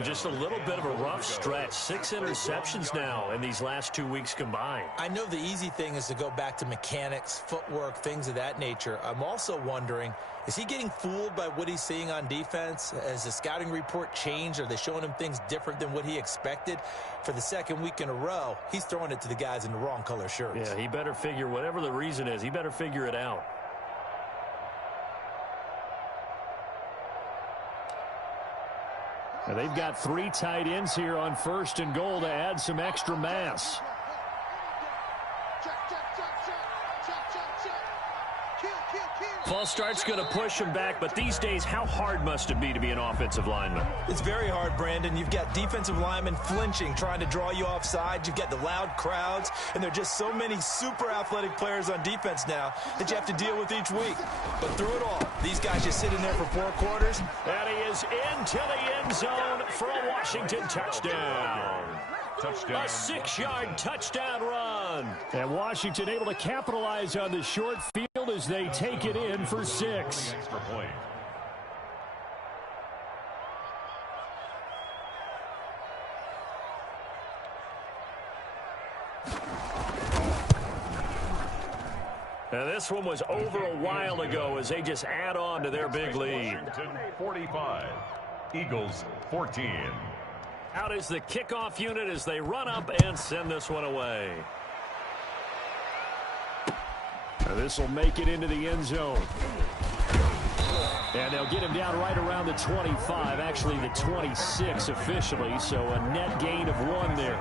Just a little bit of a rough stretch. 6 interceptions now in these last 2 weeks combined. I know the easy thing is to go back to mechanics, footwork, things of that nature. I'm also wondering, is he getting fooled by what he's seeing on defense? Has the scouting report changed? Are they showing him things different than what he expected? For the 2nd week in a row, he's throwing it to the guys in the wrong color shirts. Yeah, he better figure, whatever the reason is, he better figure it out. Now they've got 3 tight ends here on 1st and goal to add some extra mass. False start's going to push him back, but these days, how hard must it be to be an offensive lineman? It's very hard, Brandon. You've got defensive linemen flinching, trying to draw you offside. You've got the loud crowds, and there are just so many super athletic players on defense now that you have to deal with each week. But through it all, these guys just sit in there for 4 quarters. And he is into the end zone for a Washington touchdown. Touchdown. A 6-yard touchdown run. And Washington able to capitalize on the short field as they take it in for 6. Extra point. And this one was over a while ago as they just add on to their big lead. Washington 45. Eagles 14. Out is the kickoff unit as they run up and send this one away. This will make it into the end zone. And they'll get him down right around the 25, actually the 26 officially, so a net gain of 1 there.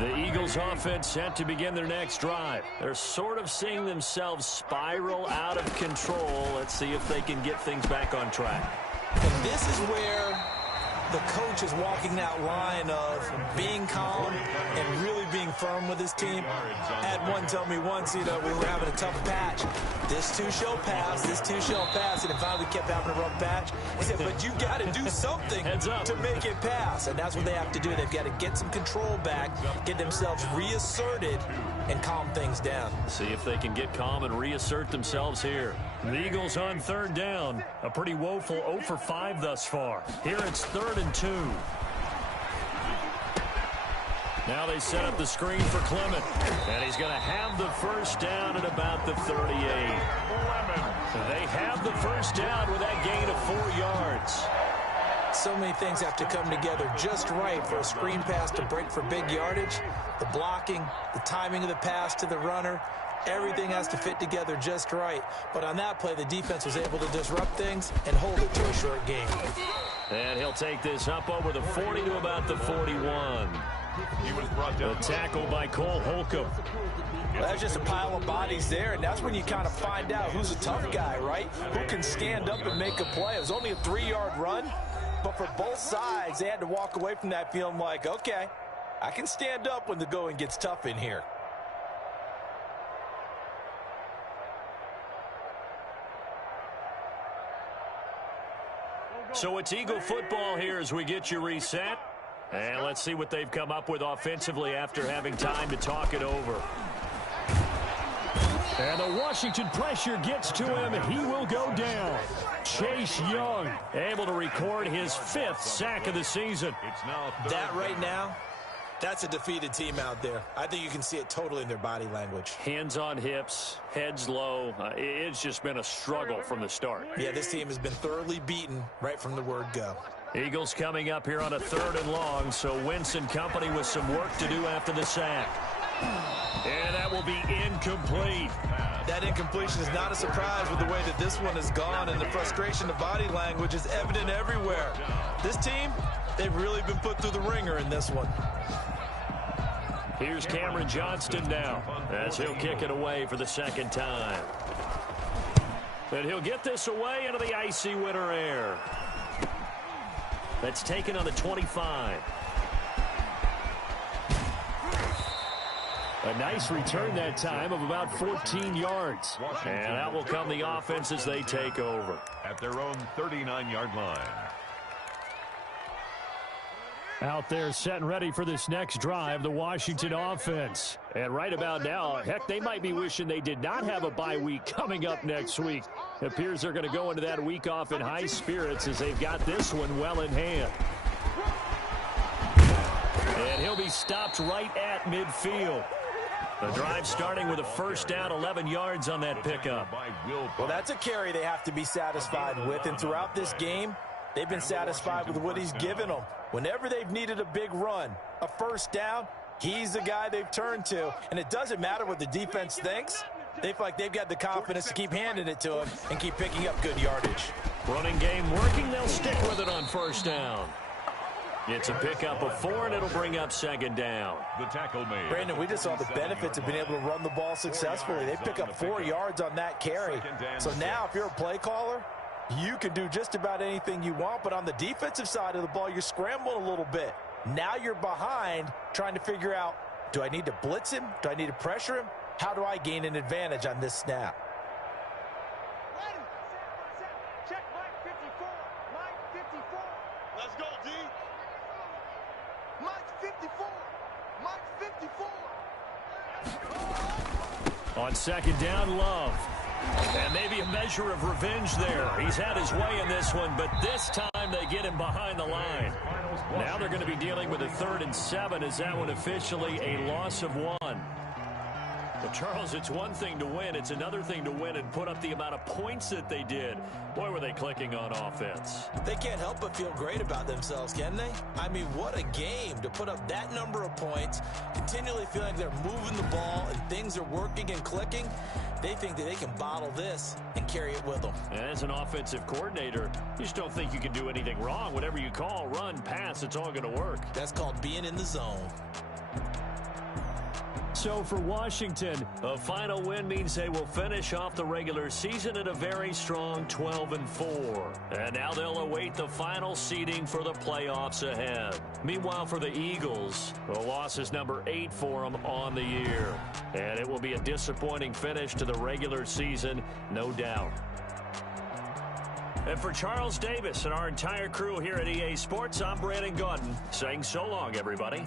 The Eagles offense set to begin their next drive. They're sort of seeing themselves spiral out of control. Let's see if they can get things back on track. And this is where the coach is walking that line of being calm and really being firm with his team. I had one tell me once, we were having a tough patch. This too shall pass, this too shall pass. And if finally we kept having a rough patch, he said, but you got to do something to make it pass. And that's what they have to do. They've got to get some control back, get themselves reasserted, and calm things down. See if they can get calm and reassert themselves here. The Eagles on 3rd down. A pretty woeful 0 for 5 thus far. Here it's 3rd and 2. Now they set up the screen for Clement. And he's going to have the first down at about the 38. They have the first down with that gain of 4 yards. So many things have to come together just right for a screen pass to break for big yardage. The blocking, the timing of the pass to the runner, everything has to fit together just right. But on that play, the defense was able to disrupt things and hold it to a short game. And he'll take this up over the 40 to about the 41. He was brought down. A tackle by Cole Holcomb. Well, that's just a pile of bodies there, and that's when you kind of find out who's a tough guy, right? Who can stand up and make a play. It was only a 3-yard run, but for both sides, they had to walk away from that feeling like, okay, I can stand up when the going gets tough in here. So it's Eagle football here as we get you reset. And let's see what they've come up with offensively after having time to talk it over. And the Washington pressure gets to him, and he will go down. Chase Young able to record his 5th sack of the season. It's now that right now, that's a defeated team out there. I think you can see it totally in their body language. Hands on hips, heads low. It's just been a struggle from the start. Yeah, this team has been thoroughly beaten right from the word go. Eagles coming up here on a 3rd and long, so Wentz and company with some work to do after the sack. And that will be incomplete. That incompletion is not a surprise with the way that this one has gone, and the frustration of body language is evident everywhere. This team, they've really been put through the ringer in this one. Here's Cameron Johnston now as he'll kick it away for the 2nd time. And he'll get this away into the icy winter air. That's taken on the 25. A nice return that time of about 14 yards. And that will come the offense as they take over. At their own 39-yard line. Out there set and ready for this next drive, the Washington offense. And right about now, heck, they might be wishing they did not have a bye week coming up next week. It appears they're going to go into that week off in high spirits as they've got this one well in hand. And he'll be stopped right at midfield. The drive starting with a first down, 11 yards on that pickup. Well, that's a carry they have to be satisfied with, and throughout this game, they've been satisfied with what he's given them. Whenever they've needed a big run, a first down, he's the guy they've turned to. And it doesn't matter what the defense thinks. They feel like they've got the confidence to keep handing it to him and keep picking up good yardage. Running game working, they'll stick with it on first down. It's a pickup of 4, and it'll bring up second down. The tackle made. Brandon, we just saw the benefits of being able to run the ball successfully. They pick up 4 yards on that carry. So now if you're a play caller, you can do just about anything you want, but on the defensive side of the ball, you're scrambling a little bit. Now you're behind trying to figure out, do I need to blitz him? Do I need to pressure him? How do I gain an advantage on this snap? Check Mike 54. Mike 54. Let's go, D. Mike 54. Mike 54. On second down, Love. And maybe a measure of revenge there. He's had his way in this one, but this time they get him behind the line. Now they're going to be dealing with a 3rd and 7. Is that one officially a loss of 1? But Charles, it's one thing to win. It's another thing to win and put up the amount of points that they did. Boy, were they clicking on offense. They can't help but feel great about themselves, can they? I mean, what a game to put up that number of points, continually feeling like they're moving the ball and things are working and clicking. They think that they can bottle this and carry it with them. And as an offensive coordinator, you just don't think you can do anything wrong. Whatever you call, run, pass, it's all going to work. That's called being in the zone. So for Washington, a final win means they will finish off the regular season at a very strong 12-4. And now they'll await the final seeding for the playoffs ahead. Meanwhile, for the Eagles, the loss is number 8 for them on the year. And it will be a disappointing finish to the regular season, no doubt. And for Charles Davis and our entire crew here at EA Sports, I'm Brandon Gaudin saying so long, everybody.